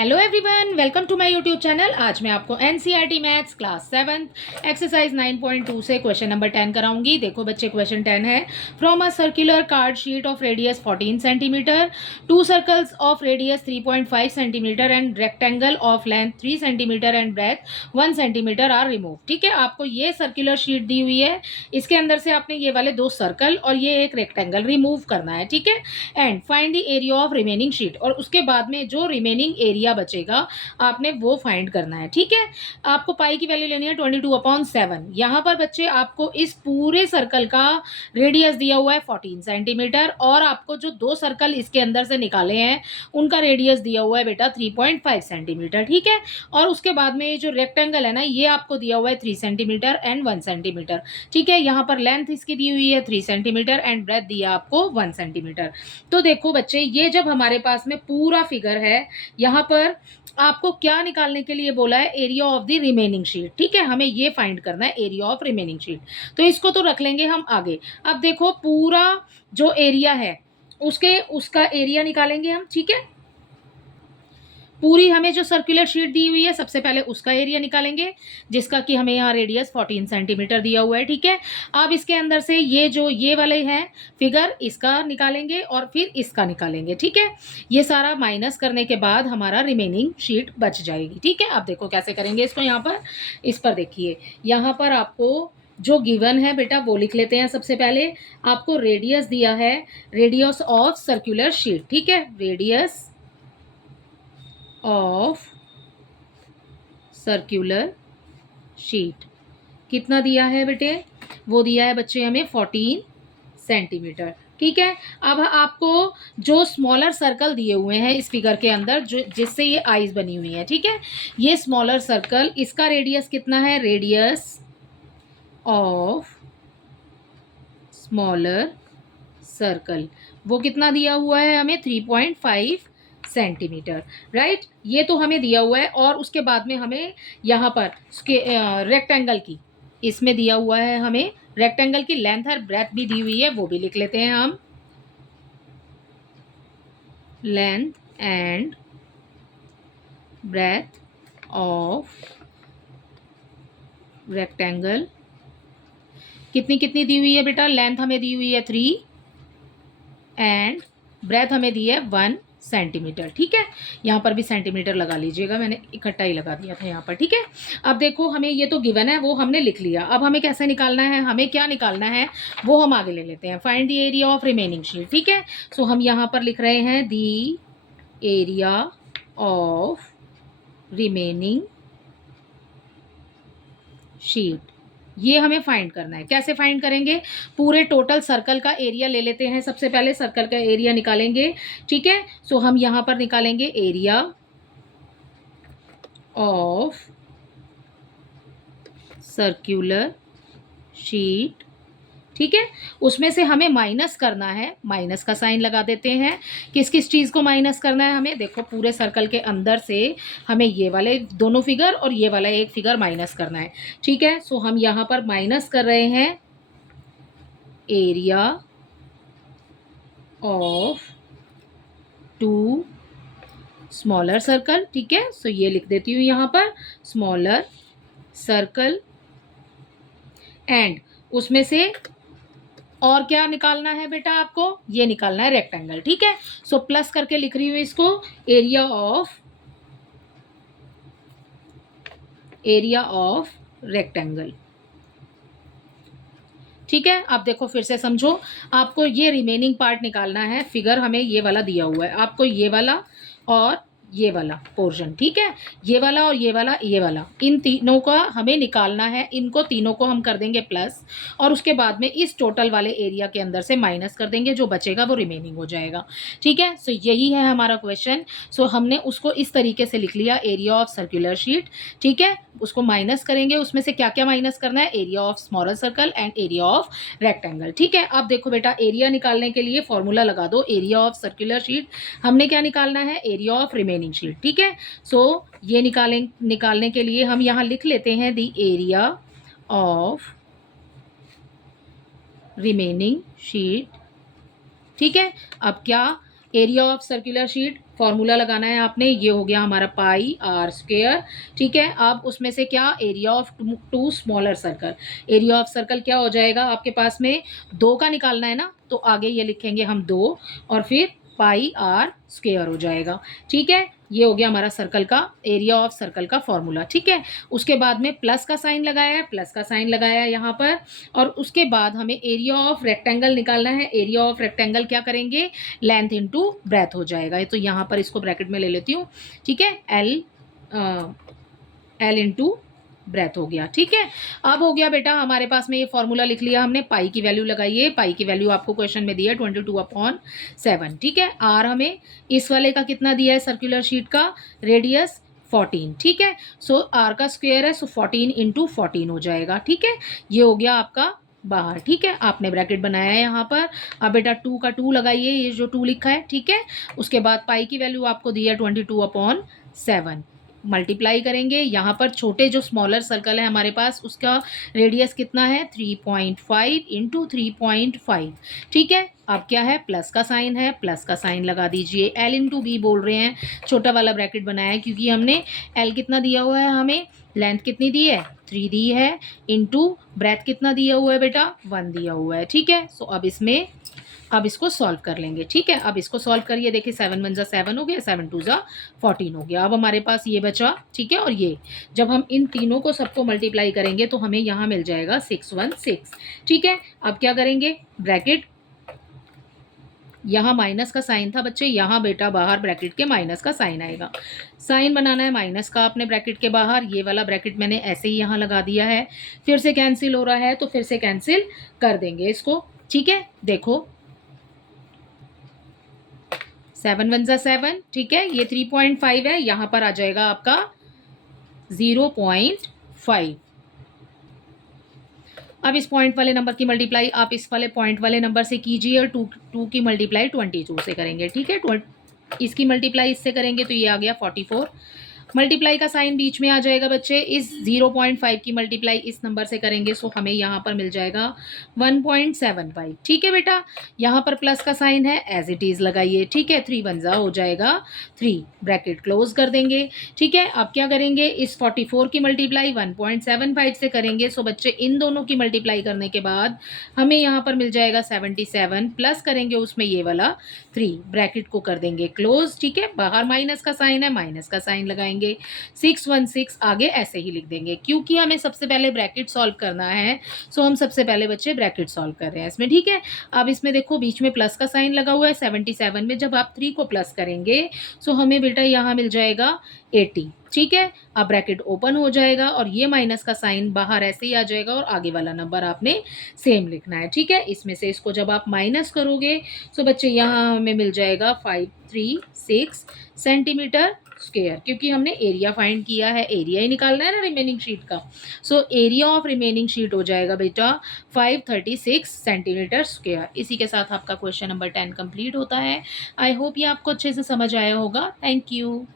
Hello everyone, welcome to my YouTube channel. आज मैं आपको एनसीईआरटी मैथ्स क्लास 7 एक्सरसाइज 9.2 से क्वेश्चन नंबर 10 कराऊंगी। देखो बच्चे, क्वेश्चन 10 है, from a circular card sheet of radius 14 centimetre, two circles of radius 3.5 centimetre and rectangle of length 3 centimetre and breadth 1 centimetre are remove. ठीक है, आपको ये सर्कुलर शीट दी हुई है, इसके अंदर से आपने ये वाले दो सर्कल और ये एक रेक्टेंगल रिमूव करना है। ठीक है, and find the area of remaining sheet, और उसके बाद में जो रिमेनिंग एरिया बचेगा आपने वो फाइंड करना है। ठीक है, आपको पाई की वैल्यू लेनी है 22/7। यहाँ पर बच्चे आपको इस पूरे सर्कल का रेडियस दिया हुआ है 14 सेंटीमीटर, और आपको जो दो सर्कल इसके अंदर से निकाले हैं उनका रेडियस दिया हुआ है बेटा 3.5 सेंटीमीटर। ठीक है, और उसके बाद में ये जो रेक्टेंगल है ना, ये आपको दिया हुआ है 3 सेंटीमीटर एंड 1 सेंटीमीटर। ठीक है, यहाँ पर लेंथ इसकी दी हुई है 3 सेंटीमीटर एंड ब्रेथ दिया आपको 1 सेंटीमीटर। तो देखो बच्चे, ये जब हमारे पास में पूरा फिगर है, यहाँ पर आपको क्या निकालने के लिए बोला है, area of the remaining sheet. ठीक है, हमें ये फाइंड करना है एरिया ऑफ रिमेनिंग शीट। तो इसको तो रख लेंगे हम आगे। अब देखो, पूरा जो एरिया है उसका एरिया निकालेंगे हम। ठीक है, पूरी हमें जो सर्कुलर शीट दी हुई है, सबसे पहले उसका एरिया निकालेंगे, जिसका कि हमें यहाँ रेडियस 14 सेंटीमीटर दिया हुआ है। ठीक है, अब इसके अंदर से ये जो ये वाले हैं फिगर, इसका निकालेंगे और फिर इसका निकालेंगे। ठीक है, ये सारा माइनस करने के बाद हमारा रिमेनिंग शीट बच जाएगी। ठीक है, अब देखो कैसे करेंगे इसको। यहाँ पर इस पर देखिए, यहाँ पर आपको जो गिवन है बेटा वो लिख लेते हैं। सबसे पहले आपको रेडियस दिया है, रेडियस ऑफ सर्कुलर शीट। ठीक है, रेडियस ऑफ सर्कुलर शीट कितना दिया है बेटे, वो दिया है बच्चे हमें 14 सेंटीमीटर। ठीक है, अब आपको जो स्मॉलर सर्कल दिए हुए हैं इस फिगर के अंदर, जो जिससे ये आईज बनी हुई है, ठीक है, ये स्मॉलर सर्कल, इसका रेडियस कितना है, रेडियस ऑफ स्मॉलर सर्कल वो कितना दिया हुआ है हमें, 3.5 सेंटीमीटर। राइट, ये तो हमें दिया हुआ है। और उसके बाद में हमें यहाँ पर उसके रेक्टेंगल की, इसमें दिया हुआ है हमें रेक्टेंगल की लेंथ और ब्रेथ भी दी हुई है, वो भी लिख लेते हैं हम। Length and breadth of rectangle कितनी कितनी दी हुई है बेटा, लेंथ हमें दी हुई है 3 एंड ब्रेथ हमें दी है 1 सेंटीमीटर। ठीक है, यहाँ पर भी सेंटीमीटर लगा लीजिएगा, मैंने इकट्ठा ही लगा दिया था यहाँ पर। ठीक है, अब देखो हमें ये तो गिवन है, वो हमने लिख लिया। अब हमें कैसे निकालना है, हमें क्या निकालना है वो हम आगे ले लेते हैं। Find the area of remaining sheet. ठीक है, सो हम यहाँ पर लिख रहे हैं the area of remaining sheet. ये हमें फाइंड करना है। कैसे फाइंड करेंगे, पूरे टोटल सर्कल का एरिया ले लेते हैं। सबसे पहले सर्कल का एरिया निकालेंगे। ठीक है, सो हम यहाँ पर निकालेंगे एरिया ऑफ सर्कुलर शीट। ठीक है, उसमें से हमें माइनस करना है, माइनस का साइन लगा देते हैं। किस किस चीज़ को माइनस करना है हमें, देखो पूरे सर्कल के अंदर से हमें ये वाले दोनों फिगर और ये वाला एक फिगर माइनस करना है। ठीक है, सो हम यहाँ पर माइनस कर रहे हैं एरिया ऑफ 2 स्मॉलर सर्कल। ठीक है, सो ये लिख देती हूँ यहाँ पर, स्मॉलर सर्कल, एंड उसमें से और क्या निकालना है बेटा, आपको ये निकालना है रेक्टेंगल। ठीक है, सो प्लस करके लिख रही हूँ इसको, एरिया ऑफ रेक्टेंगल। ठीक है, अब देखो फिर से समझो, आपको ये रिमेनिंग पार्ट निकालना है। फिगर हमें ये वाला दिया हुआ है, आपको ये वाला और ये वाला पोर्शन, ठीक है, ये वाला और ये वाला, इन तीनों का हमें निकालना है। इनको तीनों को हम कर देंगे प्लस, और उसके बाद में इस टोटल वाले एरिया के अंदर से माइनस कर देंगे, जो बचेगा वो रिमेनिंग हो जाएगा। ठीक है, सो यही है हमारा क्वेश्चन। सो हमने उसको इस तरीके से लिख लिया, एरिया ऑफ सर्कुलर शीट। ठीक है, उसको माइनस करेंगे, उसमें से क्या क्या माइनस करना है, area of smaller circle and area of rectangle. ठीक है, अब देखो बेटा, एरिया निकालने के लिए फॉर्मूला लगा दो, एरिया ऑफ सर्कुलर शीट हमने क्या निकालना है, एरिया ऑफ रिमेनिंग शीट। ठीक है, सो ये निकालने के लिए हम यहाँ लिख लेते हैं the area of remaining sheet. ठीक है, अब क्या area of circular sheet formula लगाना है आपने, ये हो गया हमारा पाई आर स्क्वेयर, ठीक है। अब उसमें से क्या, area of two smaller circle, area of circle क्या हो जाएगा आपके पास में, 2 का निकालना है ना, तो आगे ये लिखेंगे हम 2 और फिर पाई आर स्क्वेयर हो जाएगा, ठीक है। ये हो गया हमारा सर्कल का एरिया ऑफ सर्कल का फॉर्मूला, ठीक है। उसके बाद में प्लस का साइन लगाया है, प्लस का साइन लगाया है यहाँ पर, और उसके बाद हमें एरिया ऑफ रेक्टेंगल निकालना है। एरिया ऑफ रेक्टेंगल क्या करेंगे, लेंथ इनटू ब्रेथ हो जाएगा, तो यहाँ पर इसको ब्रैकेट में ले लेती हूँ, ठीक है। एल इंटू ब्रेथ हो गया, ठीक है। अब हो गया बेटा हमारे पास में ये फॉर्मूला लिख लिया हमने, पाई की वैल्यू लगाइए, पाई की वैल्यू आपको क्वेश्चन में दिया है 22/7, ठीक है। आर हमें इस वाले का कितना दिया है, सर्कुलर शीट का रेडियस 14, ठीक है। सो आर का स्क्वायर है, सो 14 इंटू 14 हो जाएगा, ठीक है। ये हो गया आपका बाहर, ठीक है। आपने ब्रैकेट बनाया है यहाँ पर। अब बेटा 2 का 2 लगाइए, ये जो 2 लिखा है, ठीक है। उसके बाद पाई की वैल्यू आपको दी है 22/7, मल्टीप्लाई करेंगे। यहाँ पर छोटे जो स्मॉलर सर्कल है हमारे पास, उसका रेडियस कितना है, 3.5 इंटू 3.5, ठीक है। अब क्या है, प्लस का साइन है, प्लस का साइन लगा दीजिए। एल इंटू बी बोल रहे हैं, छोटा वाला ब्रैकेट बनाया है क्योंकि हमने एल कितना दिया हुआ है, हमें लेंथ कितनी दी है, 3 दी है, इंटू ब्रेथ कितना दिया हुआ है बेटा, 1 दिया हुआ है, ठीक है। सो अब इसको सॉल्व कर लेंगे, ठीक है। अब इसको सॉल्व करिए, देखिए 7 1 7 हो गया, 7 2 14 हो गया। अब हमारे पास ये बचा, ठीक है। और ये जब हम इन तीनों को सबको मल्टीप्लाई करेंगे तो हमें यहाँ मिल जाएगा 616, ठीक है। अब क्या करेंगे, ब्रैकेट, यहाँ माइनस का साइन था बच्चे, यहाँ बेटा बाहर ब्रैकेट के माइनस का साइन आएगा। साइन बनाना है माइनस का आपने ब्रैकेट के बाहर, ये वाला ब्रैकेट मैंने ऐसे ही यहाँ लगा दिया है। फिर से कैंसिल हो रहा है तो फिर से कैंसिल कर देंगे इसको, ठीक है। देखो 7 1 7, ठीक है। ये 3.5 है, यहाँ पर आ जाएगा आपका 0.5। अब इस पॉइंट वाले नंबर की मल्टीप्लाई आप इस वाले पॉइंट वाले नंबर से कीजिए, और 2 की मल्टीप्लाई 22 से करेंगे, ठीक है। इसकी मल्टीप्लाई इससे करेंगे तो ये आ गया 44। मल्टीप्लाई का साइन बीच में आ जाएगा बच्चे, इस 0.5 की मल्टीप्लाई इस नंबर से करेंगे, सो हमें यहाँ पर मिल जाएगा 1.75, ठीक है बेटा। यहाँ पर प्लस का साइन है, एज इट इज़ लगाइए, ठीक है। 3 1 हो जाएगा 3, ब्रैकेट क्लोज कर देंगे, ठीक है। अब क्या करेंगे, इस 44 की मल्टीप्लाई 1.75 से करेंगे, सो बच्चे इन दोनों की मल्टीप्लाई करने के बाद हमें यहाँ पर मिल जाएगा 77, प्लस करेंगे उसमें ये वाला 3, ब्रैकेट को कर देंगे क्लोज, ठीक है। बाहर माइनस का साइन है, माइनस का साइन लगाएंगे, 616 आगे ऐसे ही लिख देंगे, क्योंकि हमें सबसे पहले ब्रैकेट सॉल्व करना है, सो हम सबसे पहले बच्चे ब्रैकेट सॉल्व कर रहे हैं इसमें, ठीक है। अब इसमें देखो बीच में प्लस का साइन लगा हुआ है, 77 में जब आप 3 को प्लस करेंगे सो हमें बेटा यहाँ मिल जाएगा 80, ठीक है। अब ब्रैकेट ओपन हो जाएगा और ये माइनस का साइन बाहर ऐसे ही आ जाएगा, और आगे वाला नंबर आपने सेम लिखना है, ठीक है। इसमें से इसको जब आप माइनस करोगे सो बच्चे यहाँ हमें मिल जाएगा 536 सेंटीमीटर स्क्वायर, क्योंकि हमने एरिया फाइंड किया है, एरिया ही निकालना है ना रिमेनिंग शीट का। So area of remaining sheet हो जाएगा बेटा 536 सेंटीमीटर स्क्वायर। इसी के साथ आपका क्वेश्चन नंबर 10 कंप्लीट होता है। आई होप ये आपको अच्छे से समझ आया होगा। Thank you.